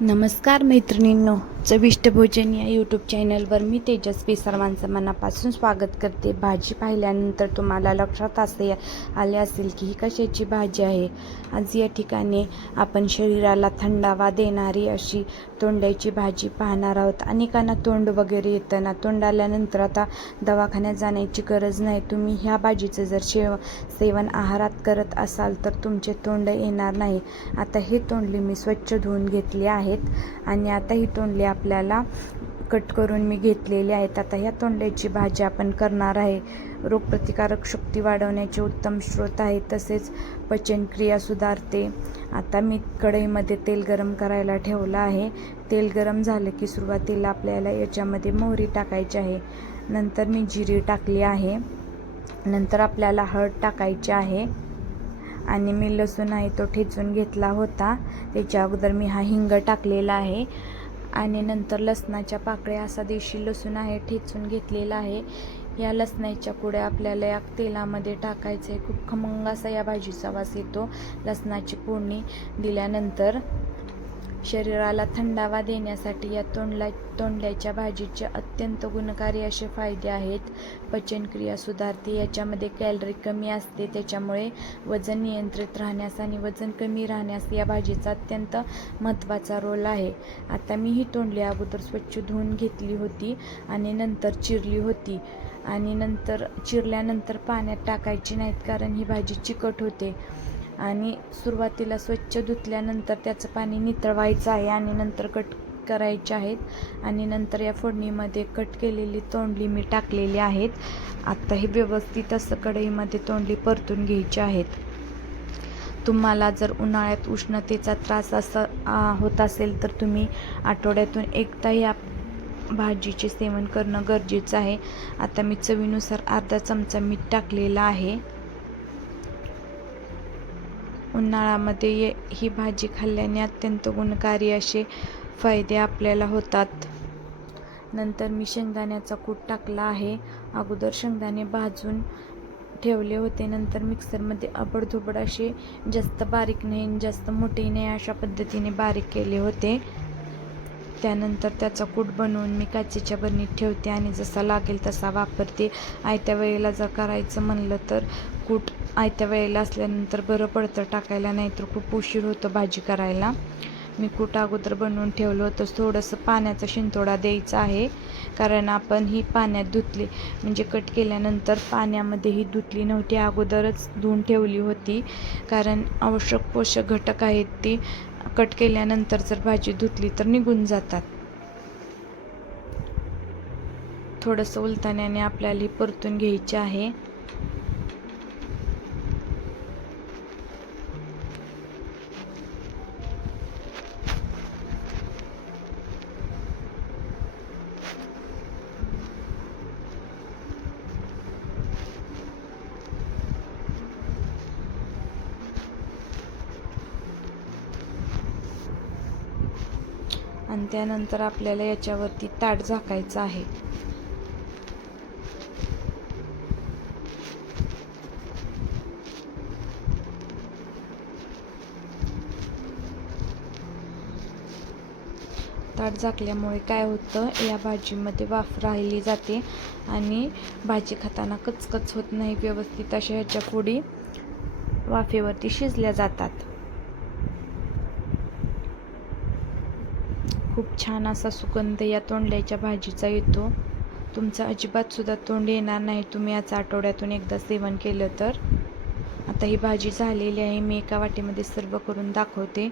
नमस्कार मैत्रिणींनो, चविष्ट भोजन या यूट्यूब चॅनलवर मी तेजस्वी सर्वांचं मनापासून स्वागत करते. भाजी पाहिल्यानंतर तुम्हाला लक्षात आले असेल की ही कशाची भाजी आहे. आज या ठिकाणी आपण शरीराला थंडावा देणारी अशी तोंड्याची भाजी पाहणार आहोत. अनेकांना तोंड वगैरे येतं ना, तोंड आल्यानंतर आता दवाखान्यात जाण्याची गरज नाही. तुम्ही ह्या भाजीचं जर सेवन आहारात करत असाल तर तुमचे तोंड येणार नाही. आता हे तोंडली मी स्वच्छ धुवून घेतली आहेत आणि आता ही तोंडली आपल्याला कट करून मी घेतलेली आहेत. आता ह्या तोंडल्याची भाजी आपण करणार आहे. रोगप्रतिकारक शक्ती वाढवण्याचे उत्तम स्रोत आहे, तसेच पचनक्रिया सुधारते. आता मी कढईमध्ये तेल गरम करायला ठेवलं आहे. तेल गरम झालं की सुरुवातीला आपल्याला याच्यामध्ये मोहरी टाकायची आहे. नंतर मी जिरे टाकली आहे. नंतर आपल्याला हळद टाकायची आहे आणि मी लसूण आहे तो ठेचून घेतला होता. त्याच्या अगोदर मी हा हिंग टाकलेला आहे आणि नंतर लसणाच्या पाकळ्या असा देशी लसूण आहे ठेचून घेतलेला आहे. या लसणाच्या कुड्या आपल्याला या तेलामध्ये टाकायचं आहे. खूप खमंग असा या भाजीचा वास येतो. लसणाची फोडणी दिल्यानंतर शरीराला थंडावा देण्यासाठी या तोंडल्याच्या भाजीचे अत्यंत गुणकारी असे फायदे आहेत. पचनक्रिया सुधारते. याच्यामध्ये कॅलरी कमी असते, त्याच्यामुळे वजन नियंत्रित राहण्यास आणि वजन कमी राहण्यास या भाजीचा अत्यंत महत्त्वाचा रोल आहे. आता मी ही तोंडली अगोदर स्वच्छ धुवून घेतली होती आणि नंतर चिरली होती आणि नंतर चिरल्यानंतर पाण्यात टाकायची नाहीत, कारण ही भाजी चिकट होते. आणि सुरुवातीला स्वच्छ धुतल्यानंतर त्याचं पाणी नितळवायचं आहे आणि नंतर कट करायचे आहेत आणि नंतर या फोडणीमध्ये कट केलेली तोंडली मी टाकलेली आहेत. आता हे व्यवस्थित असं कढईमध्ये तोंडली परतून घ्यायची आहेत. तुम्हाला जर उन्हाळ्यात उष्णतेचा त्रास असा होत असेल तर तुम्ही आठवड्यातून एकदा या भाजीचे सेवन करणं गरजेचं आहे. आता मी चवीनुसार अर्धा चमचा मीठ टाकलेला आहे. उन्हाळ्यामध्ये ही भाजी खाल्ल्याने अत्यंत गुणकारी असे फायदे आपल्याला होतात. नंतर मी शेंगदाण्याचा कूट टाकला आहे. अगोदर शेंगदाणे भाजून ठेवले होते. नंतर मिक्सरमध्ये अबडधोबड असे, जास्त बारीक नाही जास्त मोठे नाही, अशा पद्धतीने बारीक केले होते. त्यानंतर त्याचा कूट बनवून मी काचेच्या बरणीत ठेवते आणि जसा लागेल तसा वापरते. आयत्या वेळेला जर करायचं म्हणलं तर कूट आयत्या वेळेला असल्यानंतर बरं पडतं टाकायला, नाहीतर खूप उशीर होतो भाजी करायला. मी कूट अगोदर बनवून ठेवलं होतं. थोडंसं पाण्याचा शिंतोडा द्यायचा आहे, कारण आपण ही पाण्यात धुतली, म्हणजे कट केल्यानंतर पाण्यामध्ये ही धुतली नव्हती, अगोदरच धुवून ठेवली होती. कारण आवश्यक पोषक घटक आहेत ते कट केल्यानंतर जर भाजी धुतली तर निघून जातात. थोडंसं उलथण्याने आपल्याला परतून घ्यायचे आहे. आणि त्यानंतर आपल्याला याच्यावरती ताट झाकायचं आहे. ताट झाकल्यामुळे काय होतं, या भाजीमध्ये वाफ राहिली जाते आणि भाजी खाताना कचकच होत नाही. व्यवस्थित अशा ह्याच्या फोडी वाफेवरती शिजल्या जातात. खूप छान असा सुगंध या तोंडल्याच्या भाजीचा येतो. तुमचं अजिबात सुद्धा तोंड येणार नाही तुम्ही याचं आठवड्यातून एकदा सेवन केलं तर. आता ही भाजी झालेली आहे. मी एका वाटीमध्ये सर्व करून दाखवते.